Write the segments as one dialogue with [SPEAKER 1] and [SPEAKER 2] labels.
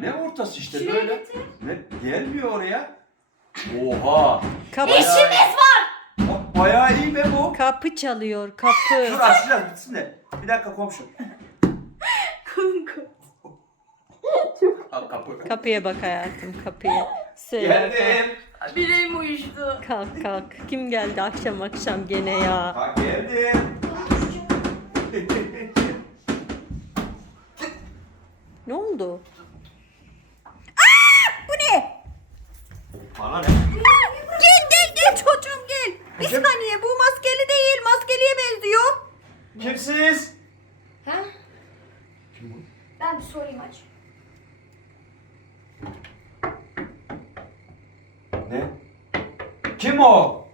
[SPEAKER 1] Ne ortası işte
[SPEAKER 2] Şuraya
[SPEAKER 1] böyle.
[SPEAKER 2] getir.
[SPEAKER 1] Ne gelmiyor oraya. Oha.
[SPEAKER 3] Kapı,
[SPEAKER 2] İşimiz var.
[SPEAKER 1] Bak bayağı iyi be bu.
[SPEAKER 3] kapı çalıyor,
[SPEAKER 1] Dur
[SPEAKER 3] kapı.
[SPEAKER 1] açacağız bitsin de. Bir dakika komşu.
[SPEAKER 2] Kanka.
[SPEAKER 1] Al kapı.
[SPEAKER 3] Kapıya bak hayatım, kapıya. Selam.
[SPEAKER 1] Geldim.
[SPEAKER 2] Bileğim uyuştu.
[SPEAKER 3] Kalk kalk. Kim geldi akşam akşam gene ya?
[SPEAKER 1] Bak geldim.
[SPEAKER 3] Ne oldu?
[SPEAKER 1] Bana ne?
[SPEAKER 3] Gel gel gel çocuğum gel. Bir
[SPEAKER 1] Hocam.
[SPEAKER 3] saniye, bu maskeli değil, maskeliye benziyor.
[SPEAKER 1] Kimsiniz?
[SPEAKER 2] Ha?
[SPEAKER 1] Kim bu?
[SPEAKER 2] Ben bir sorayım aç.
[SPEAKER 1] Ne? Kim o?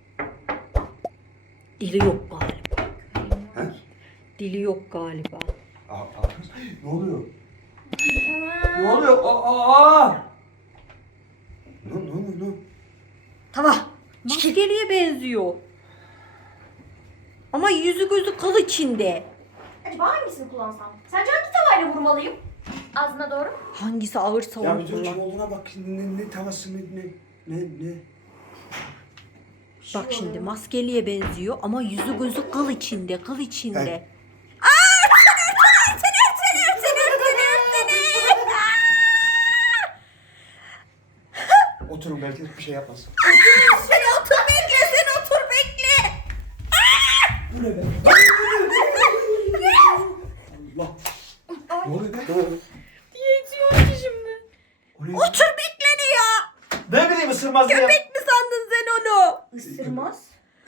[SPEAKER 3] Dili yok galiba.
[SPEAKER 1] He?
[SPEAKER 3] Dili yok galiba.
[SPEAKER 1] Ne oluyor? Ne oluyor? Aa! Ne?
[SPEAKER 2] Tamam.
[SPEAKER 3] Maskeliye benziyor. Ama yüzü gözü kıl içinde.
[SPEAKER 2] Acaba hangisini kullansam? Sence hangi tavayla vurmalıyım? Ağzına doğru.
[SPEAKER 3] Hangisi ağırsa
[SPEAKER 1] Ya
[SPEAKER 3] onu
[SPEAKER 1] bir dur kim
[SPEAKER 3] kullan.
[SPEAKER 1] olduğuna bak. Ne tavası ne?
[SPEAKER 3] Bak şimdi maskeliye benziyor ama yüzü gözü kıl içinde, kıl içinde.
[SPEAKER 1] Oturun belki bir şey yapmaz.
[SPEAKER 3] Sen otur bekle, sen otur bekle.
[SPEAKER 1] Bu ne be? Allah. Ne oluyor be?
[SPEAKER 2] Yetiyor ki şimdi.
[SPEAKER 1] O ne?
[SPEAKER 3] Otur bekle ne ya?
[SPEAKER 1] Ne bileyim ısırmaz diye.
[SPEAKER 3] Köpek mi sandın sen onu?
[SPEAKER 2] Isırmaz.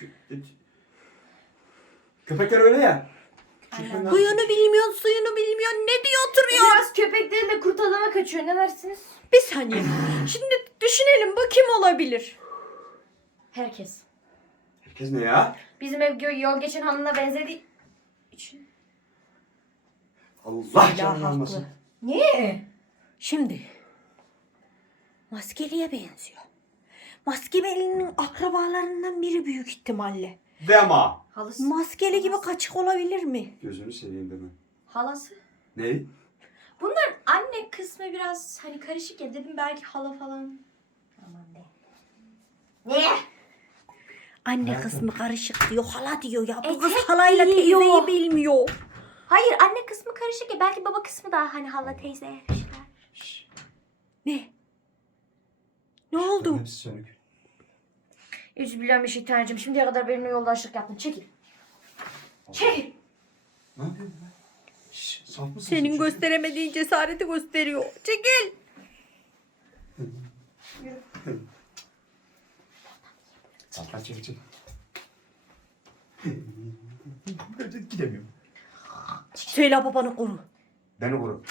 [SPEAKER 1] Köpekler öyle ya.
[SPEAKER 2] Aynen.
[SPEAKER 3] Huyunu bilmiyorsun, suyunu bilmiyorsun. Ne diye oturuyor?
[SPEAKER 2] Biraz köpeklerin de kurt adama kaçıyor. Ne dersiniz?
[SPEAKER 3] Bir saniye. Şimdi düşünelim, bu kim olabilir?
[SPEAKER 2] Herkes.
[SPEAKER 1] Herkes ne ya?
[SPEAKER 2] Bizim ev yol geçen hanına benzediği için.
[SPEAKER 1] Allah
[SPEAKER 3] Silah
[SPEAKER 1] canını
[SPEAKER 3] haklı.
[SPEAKER 1] almasın.
[SPEAKER 2] Niye?
[SPEAKER 3] Şimdi maskeliye benziyor. Maskeli'nin akrabalarından biri büyük ihtimalle.
[SPEAKER 1] Deme.
[SPEAKER 2] Halası.
[SPEAKER 3] Maskeli gibi kaçık olabilir mi?
[SPEAKER 1] Gözünü seveyim deme.
[SPEAKER 2] Halası.
[SPEAKER 1] Ne?
[SPEAKER 2] Bunların anne kısmı biraz hani karışık ya, dedim belki hala falan. Aman be. Niye?
[SPEAKER 3] Anne
[SPEAKER 1] Nerede?
[SPEAKER 3] kısmı karışık diyor, hala diyor ya. Bu
[SPEAKER 2] E,
[SPEAKER 3] kız
[SPEAKER 2] tek
[SPEAKER 3] halayla
[SPEAKER 2] biliyor.
[SPEAKER 3] teyzeyi bilmiyor.
[SPEAKER 2] Hayır, anne kısmı karışık ya, belki baba kısmı daha hani hala teyze işler.
[SPEAKER 3] Ne? Ne oldu?
[SPEAKER 1] Hepsi sönük.
[SPEAKER 2] Üzbillahimineşşeytanirracim. Şimdiye kadar benimle yoldaşlık yaptın. Çekil. Çekil.
[SPEAKER 1] Ne yapıyorsun be? Şşş, saf mısın?
[SPEAKER 3] Senin
[SPEAKER 1] sen?
[SPEAKER 3] gösteremediğin cesareti gösteriyor. Çekil.
[SPEAKER 1] Saf çek. Gidemiyorum.
[SPEAKER 3] Söyle babanı koru.
[SPEAKER 1] Beni koru.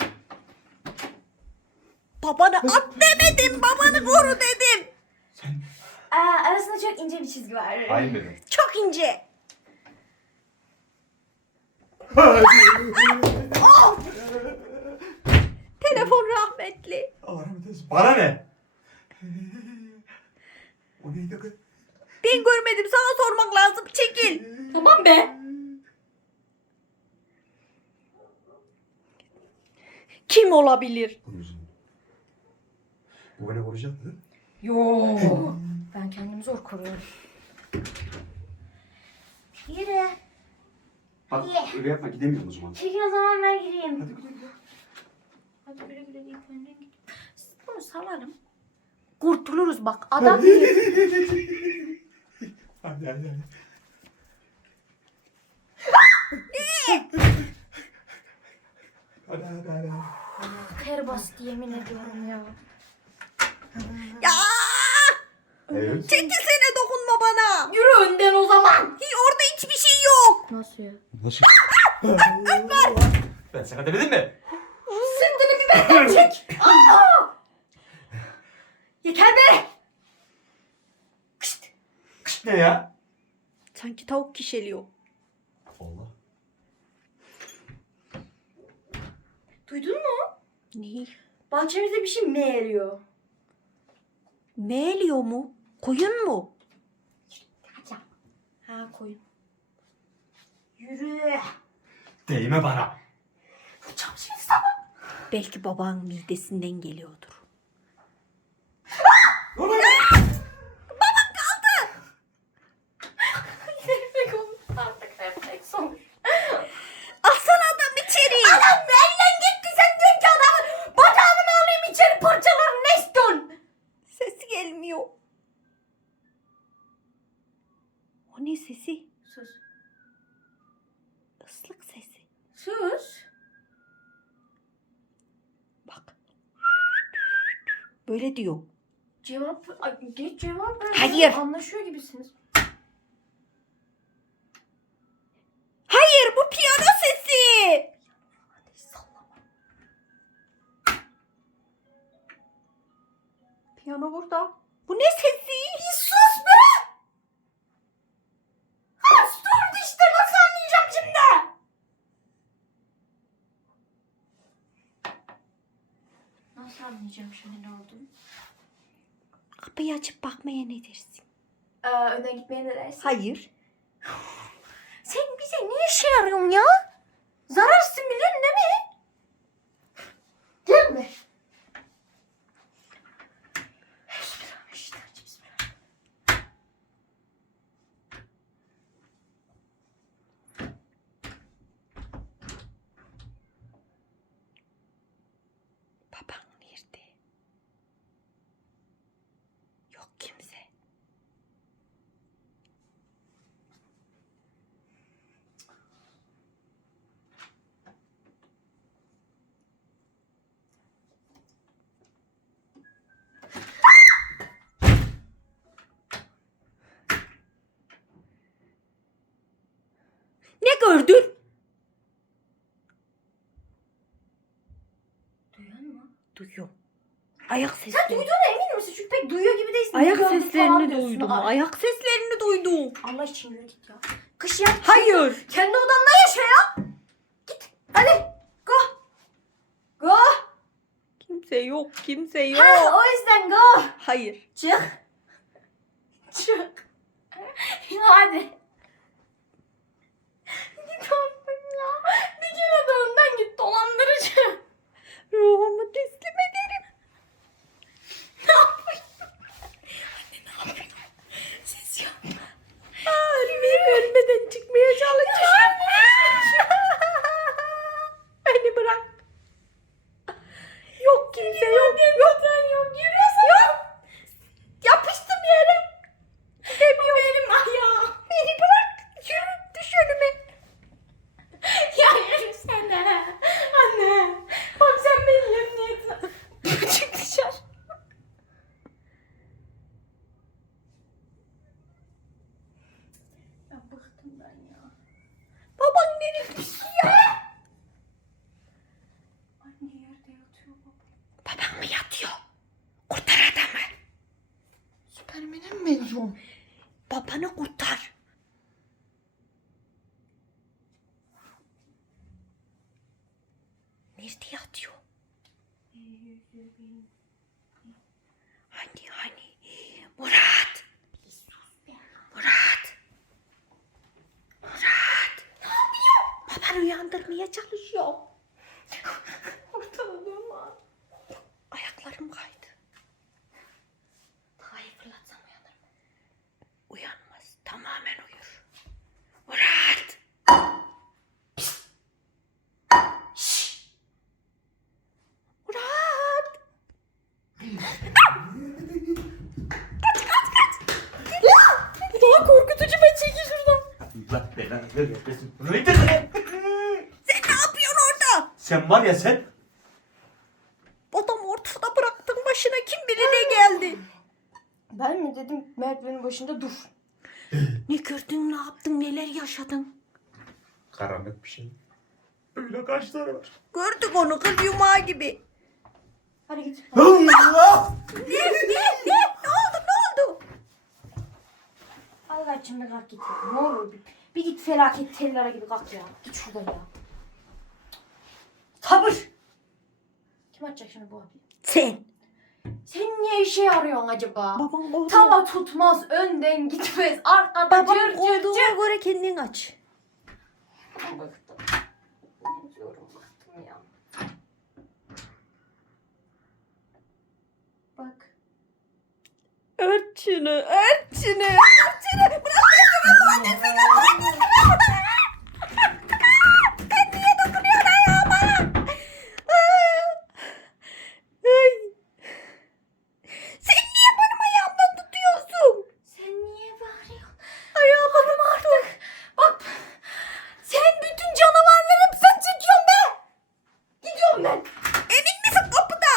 [SPEAKER 3] Babanı at demedim, babanı koru dedim.
[SPEAKER 1] Sen.
[SPEAKER 2] Arasında çok ince bir çizgi var.
[SPEAKER 1] Hayır dedim.
[SPEAKER 3] Çok ince. Telefon rahmetli.
[SPEAKER 1] Bana ne? O neydi kız?
[SPEAKER 3] Ben görmedim, sana sormak lazım. Çekil.
[SPEAKER 2] Tamam be.
[SPEAKER 3] Kim olabilir?
[SPEAKER 1] Bu yüzden. Bu beni koruyacaktı.
[SPEAKER 2] Yo. Ben kendimi zor koruyorum. Yürü.
[SPEAKER 1] Bak
[SPEAKER 2] Ye.
[SPEAKER 1] öyle yapma gidemiyorum o zaman.
[SPEAKER 2] Çekil o zaman, ben gireyim.
[SPEAKER 1] Hadi güle.
[SPEAKER 2] Hadi güle güle deyip önden git. Siz bunu salalım. Kurtuluruz bak. Adam değil.
[SPEAKER 1] Hadi. Hadi.
[SPEAKER 2] Ter bastı, yemin ediyorum ya.
[SPEAKER 3] Ya!
[SPEAKER 1] Evet.
[SPEAKER 3] Çekilsene, dokunma bana.
[SPEAKER 2] Yürü önden o zaman.
[SPEAKER 3] Orada hiçbir şey yok.
[SPEAKER 2] Nasıl ya?
[SPEAKER 1] Nasıl? Ben sana demedim mi?
[SPEAKER 2] Sırtını bir benden çek. Aa! Yeter be. Kışt.
[SPEAKER 1] Kışt ne ya?
[SPEAKER 3] Sanki tavuk kişeliyor.
[SPEAKER 1] Allah.
[SPEAKER 2] Duydun mu?
[SPEAKER 3] Ne?
[SPEAKER 2] Bahçemizde bir şey meğeriyor.
[SPEAKER 3] Meğliyor mu? Koyun mu?
[SPEAKER 2] Hadi. Ha, koyun. Yürü.
[SPEAKER 1] Değme bana.
[SPEAKER 2] Vuracağım şimdi sana.
[SPEAKER 3] Belki baban midesinden geliyordur.
[SPEAKER 1] Ne oluyor?
[SPEAKER 2] Refleks olmuş artık, refleks olmuş.
[SPEAKER 3] Alsana adam içeri.
[SPEAKER 2] Adam elden gitti, sen diyorsun ki adamın bacağını mı alayım içeri parçalarım, ne istiyorsun?
[SPEAKER 3] Sesi gelmiyor. O ne sesi?
[SPEAKER 2] Sus.
[SPEAKER 3] Islık sesi.
[SPEAKER 2] Sus.
[SPEAKER 3] Bak. Böyle diyor.
[SPEAKER 2] Cevap, ay, geç cevap ver.
[SPEAKER 3] Hayır.
[SPEAKER 2] Anlaşıyor gibisiniz.
[SPEAKER 3] Hayır, bu piyano sesi.
[SPEAKER 2] Hadi sallama.
[SPEAKER 3] Piyano burada. Bu ne sesi?
[SPEAKER 2] Bir sus be! Ha, dur işte, nasıl anlayacağım şimdi? Nasıl anlayacağım şimdi ne olduğunu?
[SPEAKER 3] Kapıyı açıp bakmaya ne dersin?
[SPEAKER 2] Önden gitmeye ne dersin?
[SPEAKER 3] Hayır.
[SPEAKER 2] Sen bize ne işe yarıyorsun ya? Zararsın biliyorsun değil mi? Gelme. Bismillahirrahmanirrahim. Bismillah.
[SPEAKER 3] Baban nerede? Yok kimse. Ne gördün?
[SPEAKER 2] Duyuyor musun?
[SPEAKER 3] Duyuyorum. Ayak
[SPEAKER 2] Sen
[SPEAKER 3] sesleri.
[SPEAKER 2] duyduğuna emin misin? Çünkü pek duyuyor gibi değilsin.
[SPEAKER 3] Ayak
[SPEAKER 2] Ne gördün falan
[SPEAKER 3] seslerini
[SPEAKER 2] diyorsun.
[SPEAKER 3] duydum.
[SPEAKER 2] Ay,
[SPEAKER 3] Ayak seslerini duydum.
[SPEAKER 2] Allah için yürü git ya. Kış ya.
[SPEAKER 3] Hayır.
[SPEAKER 2] Kendi odanda yaşa ya. Git. Hadi. Go. Go.
[SPEAKER 3] Kimse yok. Kimse yok.
[SPEAKER 2] Ha, o yüzden go.
[SPEAKER 3] Hayır.
[SPEAKER 2] Çık. Çık. Hadi. Git oradan ya. Bir kere de önden git, dolandırıcı.
[SPEAKER 3] Ruhumu teslim ederim.
[SPEAKER 2] Ne yapıyorsun?
[SPEAKER 3] Anne ne yapıyorsun? Ses yapma. Annem ölmeden çıkmaya çalışıyor. Beni bırak. Yok kimse yok. Yok.
[SPEAKER 2] Yok. Yürüyorsun.
[SPEAKER 3] Yok. Yapıştım yere. Gidemiyorum.
[SPEAKER 2] Benim ayağım.
[SPEAKER 3] Beni bırak. Yürü. Düş önüme.
[SPEAKER 2] Ya yürüsene. Anne. Bak sen benim emniyetim. Çık dışarı. Ya bıktım ben ya.
[SPEAKER 3] Baban nereye ya?
[SPEAKER 2] Anne yerde yatıyor baba.
[SPEAKER 3] Baban mı yatıyor? Kurtar adamı.
[SPEAKER 2] Süpermen'e mi benziyorum?
[SPEAKER 3] Babanı kurtar. Nerede yatıyor? Hani? Murat. Murat. Murat. Ne yapıyor? Baban uyandırmaya çalışıyor.
[SPEAKER 2] Ortada durma.
[SPEAKER 3] Ayaklarım kaydı.
[SPEAKER 2] Tavayı fırlatsam uyanır mı?
[SPEAKER 3] Uyanmaz. Tamamen uyur. Murat. Murat.
[SPEAKER 2] Bu daha korkutucu, ben çekil şuradan.
[SPEAKER 1] Allah belanı vermesin. Bunu itir.
[SPEAKER 3] Sen ne yapıyorsun orada?
[SPEAKER 1] Sen var ya sen.
[SPEAKER 3] Adam ortada bıraktın başına kim bilir ne geldi.
[SPEAKER 2] Ben mi dedim merdivenin başında dur.
[SPEAKER 3] Ne gördün, ne yaptın, neler yaşadın?
[SPEAKER 1] Karanlık bir şey. Böyle kaşları var.
[SPEAKER 3] Gördük onu kız yumağı gibi.
[SPEAKER 2] Hadi git.
[SPEAKER 1] Allah!
[SPEAKER 3] Ne oldu ne oldu?
[SPEAKER 2] Allah için bir kalk git ya. Ne olur bir git felaket tellere gibi kalk ya. Git şuradan ya. Sabır. Kim açacak şimdi bu abi?
[SPEAKER 3] Sen.
[SPEAKER 2] Sen niye işe yarıyorsun acaba?
[SPEAKER 3] Babam oldu.
[SPEAKER 2] Tava tutmaz, önden gitmez, arkada
[SPEAKER 3] Babam
[SPEAKER 2] cır cır
[SPEAKER 3] olduğuna
[SPEAKER 2] cır.
[SPEAKER 3] göre kendin aç.
[SPEAKER 2] Bıktım. Yorum bıktım ya. bak.
[SPEAKER 3] Ört şunu, ört şunu, ört şunu. Bırak beni, bırak beni. Sen niye dokunuyorsun ayağıma? Ay. Sen niye benim ayağımdan tutuyorsun?
[SPEAKER 2] Sen niye bağırıyorsun?
[SPEAKER 3] Ayağıma artık.
[SPEAKER 2] Bak sen bütün canavarları hep sen çekiyorsun be. Gidiyorum ben.
[SPEAKER 3] Emin misin kapıda?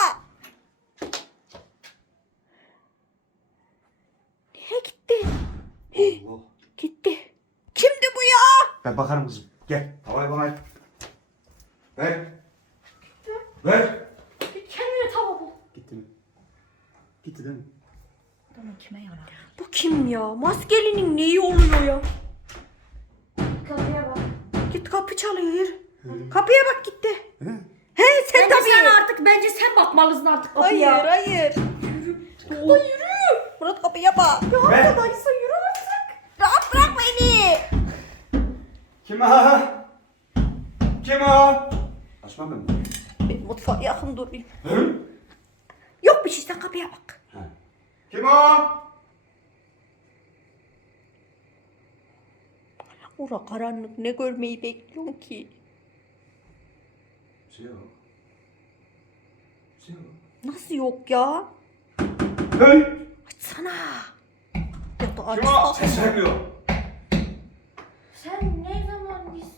[SPEAKER 3] Nereye gitti?
[SPEAKER 1] Allah.
[SPEAKER 3] Gitti. Kimdi bu ya?
[SPEAKER 1] Ben bakarım kızım. Gel. Havayı bana ver. Ver. Ver.
[SPEAKER 2] Git kendine tava bul.
[SPEAKER 1] Gitti mi? Gitti değil mi?
[SPEAKER 2] Bunu kime yarar?
[SPEAKER 3] Bu kim ya? Maskelinin neyi oluyor ya?
[SPEAKER 2] Kapıya bak.
[SPEAKER 3] Git kapı çalıyor yürü. Kapıya bak gitti.
[SPEAKER 1] He?
[SPEAKER 3] He sen
[SPEAKER 2] Bence
[SPEAKER 3] tabii.
[SPEAKER 2] sen artık sen bakmalısın artık kapıya.
[SPEAKER 3] Hayır hayır. Yürü. Murat kapıya bak.
[SPEAKER 1] Ver.
[SPEAKER 3] Arkadaysa yürü artık. Rahat bırak beni.
[SPEAKER 1] Kim o? Kim o? Açma ben.
[SPEAKER 3] Ben mutfağa yakın durayım.
[SPEAKER 1] Hı?
[SPEAKER 3] Yok bir şey sen kapıya bak.
[SPEAKER 1] Ha. Kim o?
[SPEAKER 3] Ora karanlık ne görmeyi bekliyorsun ki?
[SPEAKER 1] Şey yok. Şey yok.
[SPEAKER 3] Nasıl yok ya?
[SPEAKER 1] Hey!
[SPEAKER 3] Açsana. Ya da
[SPEAKER 1] Kim o?
[SPEAKER 3] açsana.
[SPEAKER 1] Ses vermiyor.
[SPEAKER 2] Sen ne zaman biz...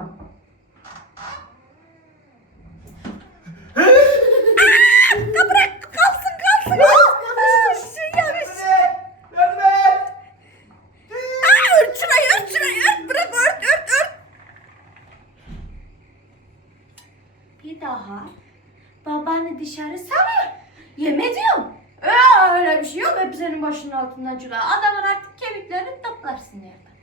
[SPEAKER 3] Bırak kalsın kalsın. Yavaş yavaş.
[SPEAKER 1] Yardım et!
[SPEAKER 3] Ört şurayı ört şurayı ört. Bırak ört ört ört.
[SPEAKER 2] Bir daha babanı dışarı sal. Yeme diyorum. Öyle bir şey yok. Hep senin başının altından çıkar. Adamın artık kemiklerini toplarsın yerden.